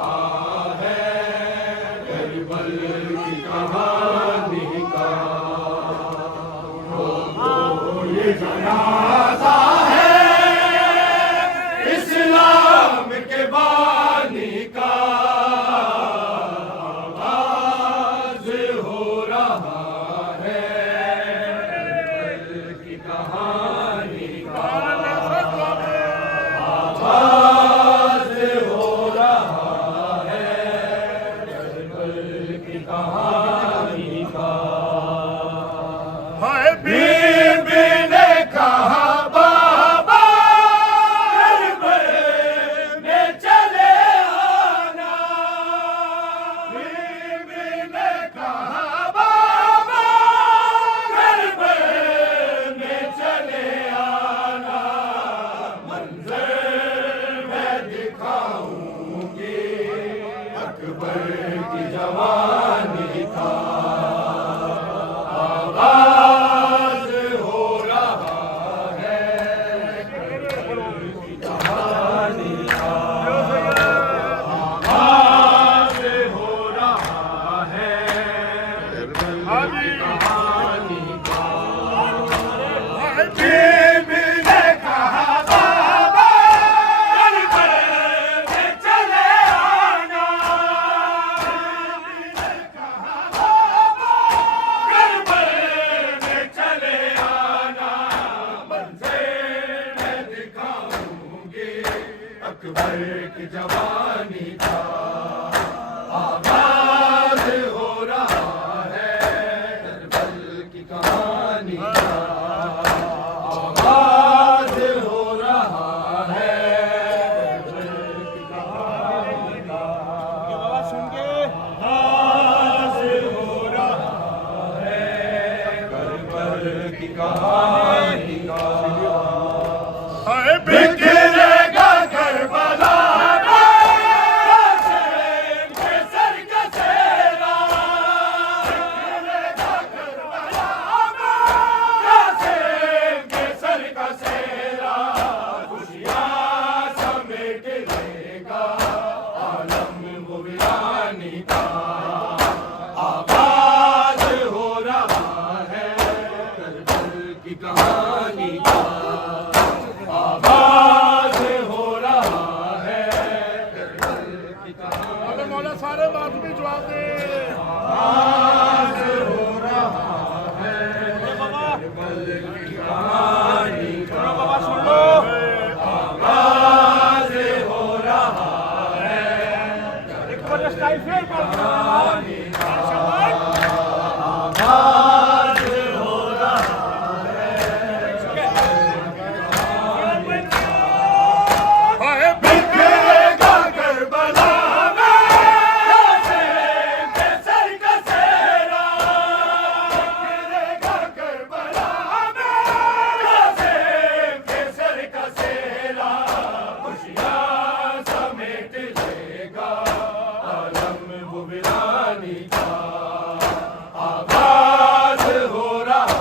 रहा है करबल की कहानी का। ये जनाजा है इस्लाम के बानी का, आगाज हो रहा है करबल की कहानी का। आगाज हो रहा है करबल की कहानी का। हाय बीबी ने कहा बाबा करबल में चले आना, बीबी ने कहा बाबा करबल में चले आना, मंजर मैं दिखाऊंगी अकबर की जवानी का। आगाज हो रहा है करबल की कहानी का। आगाज हो रहा है करबल की कहानी का। बीबी ने कहा बाबा करबल में चले आना, बीबी ने कहा बाबा करबल में चले आना, मंज़िल मैं दिखाऊंगी अकबर की जवानी का। आगाज हो रहा है करबल की कहानी का। आगाज हो रहा है करबल की कहानी का। आगाज हो रहा है करबल की कहानी का। बिखरेगा करबला में के सर का सेरा, बिखरेगा करबला में के सर का सेरा, खुशियाँ समेट लेगा आलम वो वीरानी का। आगाज हो रहा है करबल की कहानी का। आगाज हो रहा है करबल की कहानी। मौला सारे बात भी जवाब दे। आगाज हो रहा है करबल की कहानी का। बाबा सुन लो। आगाज हो रहा है एक बार स्टाइल फेर मार कहानी का। आगाज हो रहा है बिखरेगा करबला में के सर का सेरा, बिखरेगा करबला में के सर का सेरा, खुशियाँ समेट लेगा आलम वो वीरानी का। आगाज हो रहा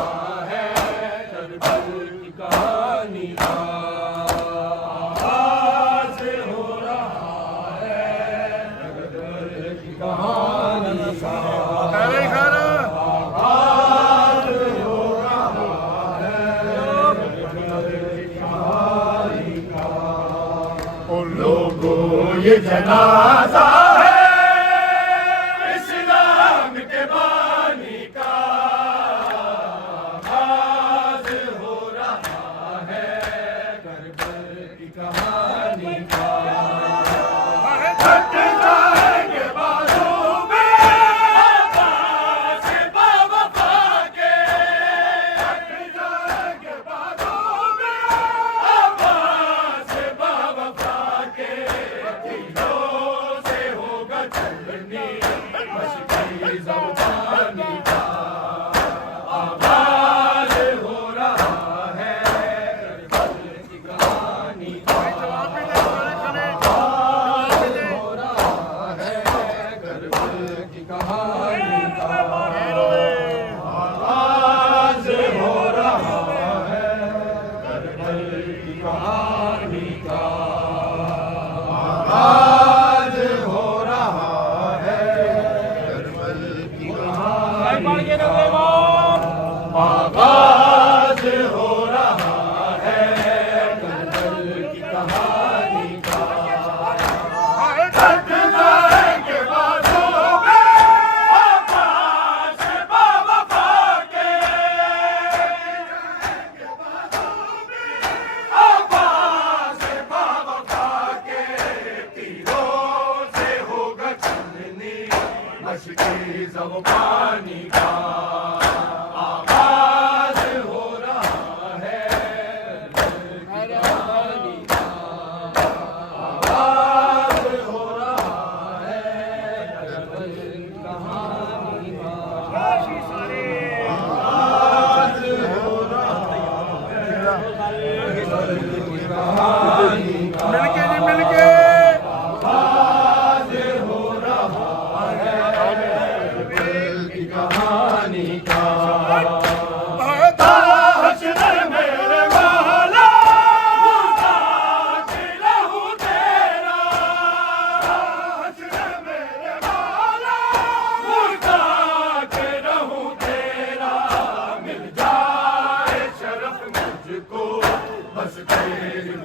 है करबल की कहानी का। आगाज हो रहा है करबल की कहानी का। आगाज हो रहा है करबल की कहानी का। उन लोगों ये जनाजा है इस्लाम के बानी का। आगाज हो रहा है करबल की कहानी का। हट जाएंगे बाजू में आवाज़ बावफा के, हट जाएंगे बाजू में आवाज़ बावफा के, दिलों से हो सब पानी का आगाज हो रहा है कहानी का आगाज हो रहा है कहानी का काशी सारे आगाज हो रहा है कहानी का मिलके जी मिलके आगाज हो रहा है कहानी का हश्र मेरे वाला मुर्दा के लहू तेरा हश्र मेरे वाला मुर्दा के लहू तेरा मिल जाए शरफ मुझको बस तेरी